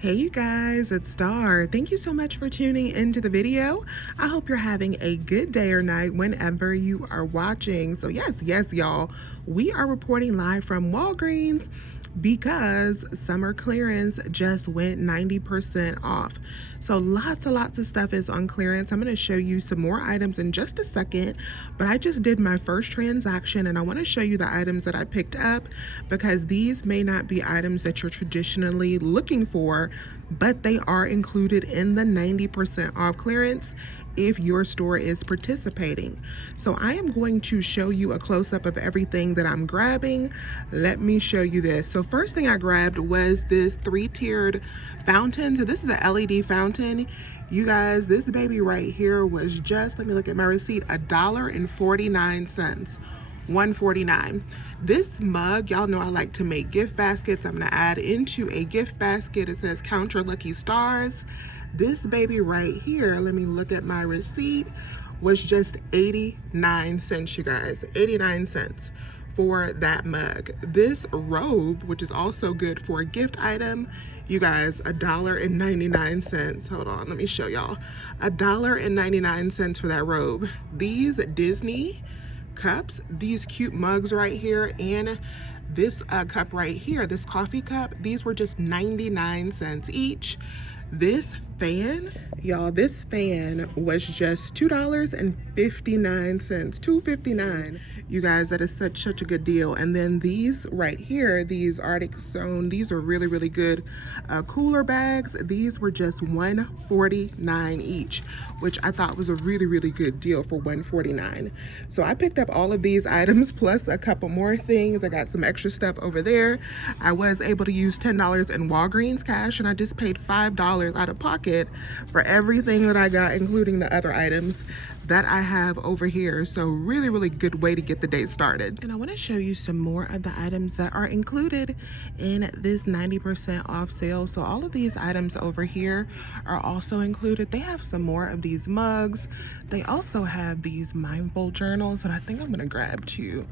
Hey you guys, it's Star. Thank you so much for tuning into the video. I hope you're having a good day or night whenever you are watching. So yes, y'all, we are reporting live from Walgreens because summer clearance just went 90% off. So lots of stuff is on clearance. I'm going to show you some more items in just a second, but I just did my first transaction and I want to show you the items that I picked up because these may not be items that you're traditionally looking for, but they are included in the 90% off clearance if your store is participating. So I am going to show you a close-up of everything that I'm grabbing. Let me show you this. So first thing I grabbed was this 3-tiered fountain. So this is an LED fountain. You guys, this baby right here was just, let me look at my receipt, $1.49. 149. This mug, y'all know I like to make gift baskets. I'm gonna add into a gift basket. It says count your lucky stars. This baby right here, let me look at my receipt, was just 89 cents, you guys. 89 cents for that mug. This robe, which is also good for a gift item, you guys, $1.99. Hold on, let me show y'all. $1.99 for that robe. These Disney cups, these cute mugs right here, and this cup right here, this coffee cup, these were just 99 cents each. This fan, y'all, this fan was just $2.59, $2.59. You guys, that is such a good deal. And then these right here, these Arctic Zone, these are really good cooler bags. These were just $1.49 each, which I thought was a really good deal for $1.49. So I picked up all of these items plus a couple more things. I got some extra stuff over there. I was able to use $10 in Walgreens cash, and I just paid $5 out of pocket for everything that I got, including the other items that I have over here. So really good way to get the day started. And I want to show you some more of the items that are included in this 90% off sale. So all of these items over here are also included. They have some more of these mugs. They also have these mindful journals that I think I'm gonna grab too.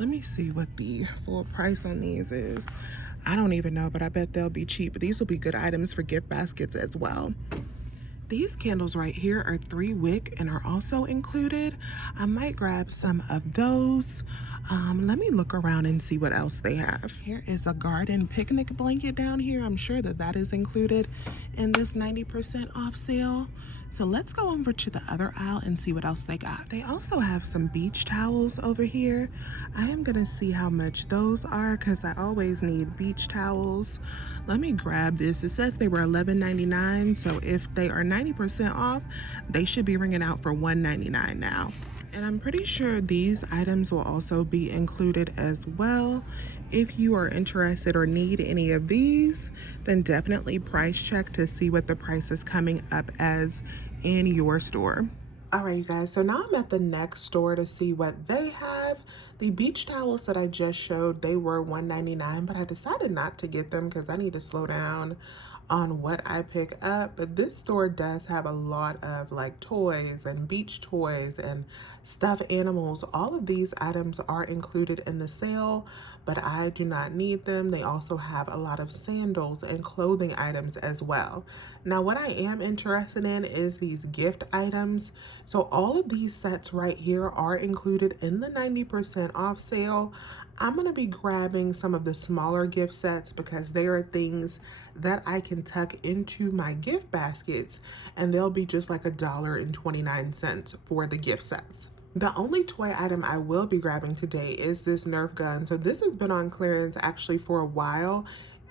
Let me see what the full price on these is. I don't even know, but I bet they'll be cheap. These will be good items for gift baskets as well. These candles right here are 3-wick and are also included. I might grab some of those. Let me look around and see what else they have. Here is a garden picnic blanket down here. I'm sure that that is included in this 90% off sale. So let's go over to the other aisle and see what else they got. They also have some beach towels over here. I am gonna see how much those are because I always need beach towels. Let me grab this. It says they were $11.99, so if they are 90% off, they should be ringing out for $1.99 now. And I'm pretty sure these items will also be included as well. If you are interested or need any of these, then definitely price check to see what the price is coming up as in your store. All right, you guys, so now I'm at the next store to see what they have. The beach towels that I just showed, they were $1.99, but I decided not to get them because I need to slow down on what I pick up. But this store does have a lot of like toys and beach toys and stuffed animals. All of these items are included in the sale, but I do not need them. They also have a lot of sandals and clothing items as well. Now, what I am interested in is these gift items. So all of these sets right here are included in the 90% off sale. I'm going to be grabbing some of the smaller gift sets because they are things that I can tuck into my gift baskets, and they'll be just like $1.29 for the gift sets. The only toy item I will be grabbing today is this Nerf gun. So this has been on clearance actually for a while.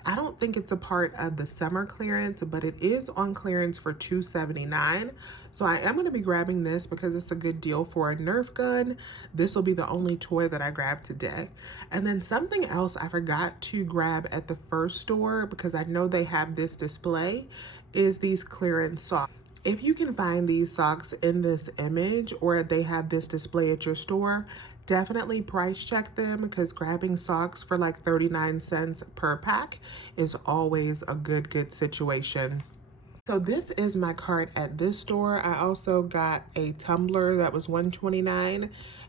I don't think it's a part of the summer clearance, but it is on clearance for $2.79. So I am going to be grabbing this because it's a good deal for a Nerf gun. This will be the only toy that I grab today. And then something else I forgot to grab at the first store because I know they have this display is these clearance socks. If you can find these socks in this image or they have this display at your store, definitely price check them because grabbing socks for like 39 cents per pack is always a good situation. So this is my cart at this store. I also got a tumbler that was $1.29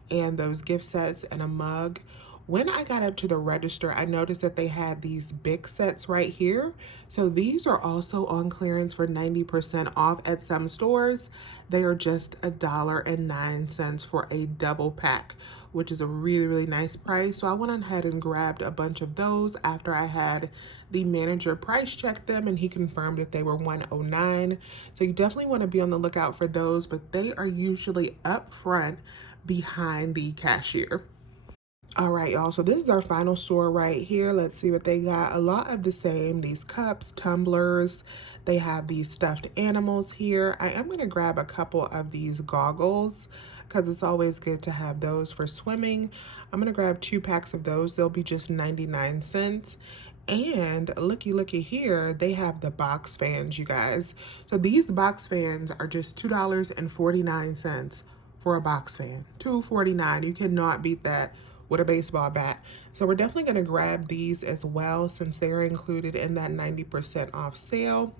and those gift sets and a mug When I got up to the register, I noticed that they had these big sets right here. So these are also on clearance for 90% off at some stores. They are just $1.09 for a double pack, which is a really, really nice price. So I went ahead and grabbed a bunch of those after I had the manager price check them and he confirmed that they were 109. So you definitely want to be on the lookout for those, but they are usually up front behind the cashier. All right, y'all. So this is our final store right here. Let's see what they got. A lot of the same. These cups, tumblers. They have these stuffed animals here. I am going to grab a couple of these goggles because it's always good to have those for swimming. I'm going to grab 2 packs of those. They'll be just 99 cents. And looky here, they have the box fans, you guys. So these box fans are just $2.49 for a box fan. $2.49. You cannot beat that with a baseball bat. So we're definitely going to grab these as well since they're included in that 90% off sale.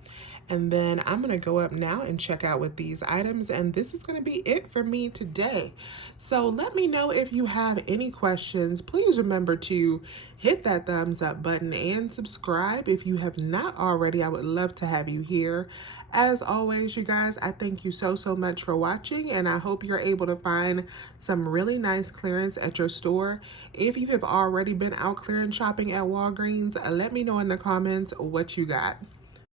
And then I'm going to go up now and check out with these items. And this is going to be it for me today. So let me know if you have any questions. Please remember to hit that thumbs up button and subscribe if you have not already. I would love to have you here. As always, you guys, I thank you so much for watching, and I hope you're able to find some really nice clearance at your store. If you have already been out clearance shopping at Walgreens, let me know in the comments what you got.